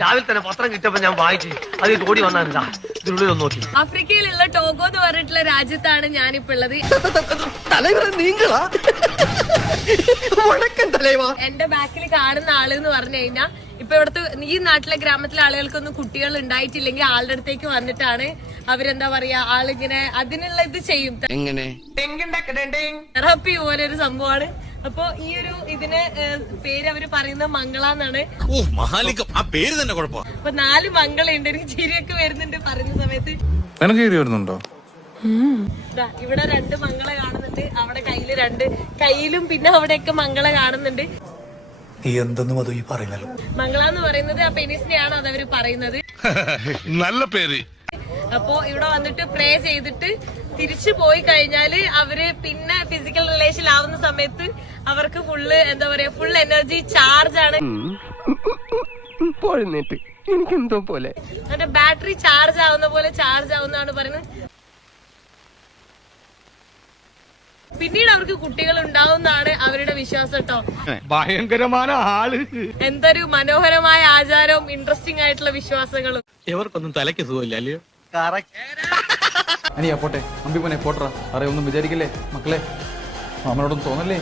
രാവിലെ തന്നെ പത്രം കിട്ടിയപ്പോ ഞാൻ വായിച്ചു അത് ഓടി വന്നാ ഇതിനുള്ളിൽ ഒന്ന് നോക്കി. ആഫ്രിക്കയിലുള്ള ടോഗോ എന്ന് പറഞ്ഞിട്ടുള്ള രാജ്യത്താണ് ഞാനിപ്പോ ഉള്ളത്. എന്റെ ബാക്കിൽ കാണുന്ന ആള് എന്ന് പറഞ്ഞു കഴിഞ്ഞാൽ ഇപ്പൊ ഇവിടുത്തെ ഈ നാട്ടിലെ ഗ്രാമത്തിലെ ആളുകൾക്കൊന്നും കുട്ടികൾ ഉണ്ടായിട്ടില്ലെങ്കിൽ ആളുടെ അടുത്തേക്ക് വന്നിട്ടാണ് അവരെന്താ പറയാ ആളിങ്ങനെ അതിനുള്ള ഇത് ചെയ്യും. തെറാപ്പി പോലെ ഒരു സംഭവമാണ്. അപ്പൊ ഈ ഒരു ഇതിന് പേര് അവര് പറയുന്നത് മംഗളാന്നാണ്. അപ്പൊ 4 മംഗളുണ്ട്. എനിക്ക് ചിരിയൊക്കെ വരുന്നുണ്ട് പറയുന്ന സമയത്ത്. വരുന്നുണ്ടോ? ഇവിടെ 2 മംഗള കാണുന്നുണ്ട്. അവിടെ കയ്യിലും പിന്നെ അവിടെയൊക്കെ മംഗള കാണുന്നുണ്ട്. മംഗള എന്ന് പറയുന്നത് ആ പെനിസിനെയാണ് അതവര് പറയുന്നത്. നല്ല പേര്. അപ്പോ ഇവിടെ വന്നിട്ട് പ്രേ ചെയ്തിട്ട് തിരിച്ചു പോയി കഴിഞ്ഞാല് അവര് പിന്നെ ഫിസിക്കൽ റിലേഷൻ ആവുന്ന സമയത്ത് അവർക്ക് ഫുള്ള് എന്താ പറയാ ഫുൾ എനർജി ചാർജ് ആണ്. എനിക്കെന്തോ പോലെ അവന്റെ ബാറ്ററി ചാർജ് ആവുന്ന പോലെ ചാർജ് ആവുന്നതാണ് പറയുന്നത്. പിന്നീട് അവർക്ക് കുട്ടികൾ ഉണ്ടാവുന്നതാണ് അവരുടെ വിശ്വാസം കേട്ടോ. ഭയങ്കരമായ ആള്. എന്തൊരു മനോഹരമായ ആചാരവും ഇൻട്രസ്റ്റിംഗ് ആയിട്ടുള്ള വിശ്വാസങ്ങളും. ഇവർക്കൊന്നും തലയ്ക്ക് സുഖമില്ല അല്ലയോ? അനിയാ പോട്ടെ, അമ്പി പോനെ പോട്ടറ. അറിയൊന്നും വിചാരിക്കല്ലേ മക്കളെ, നമ്മളോടൊന്നും തോന്നല്ലേ.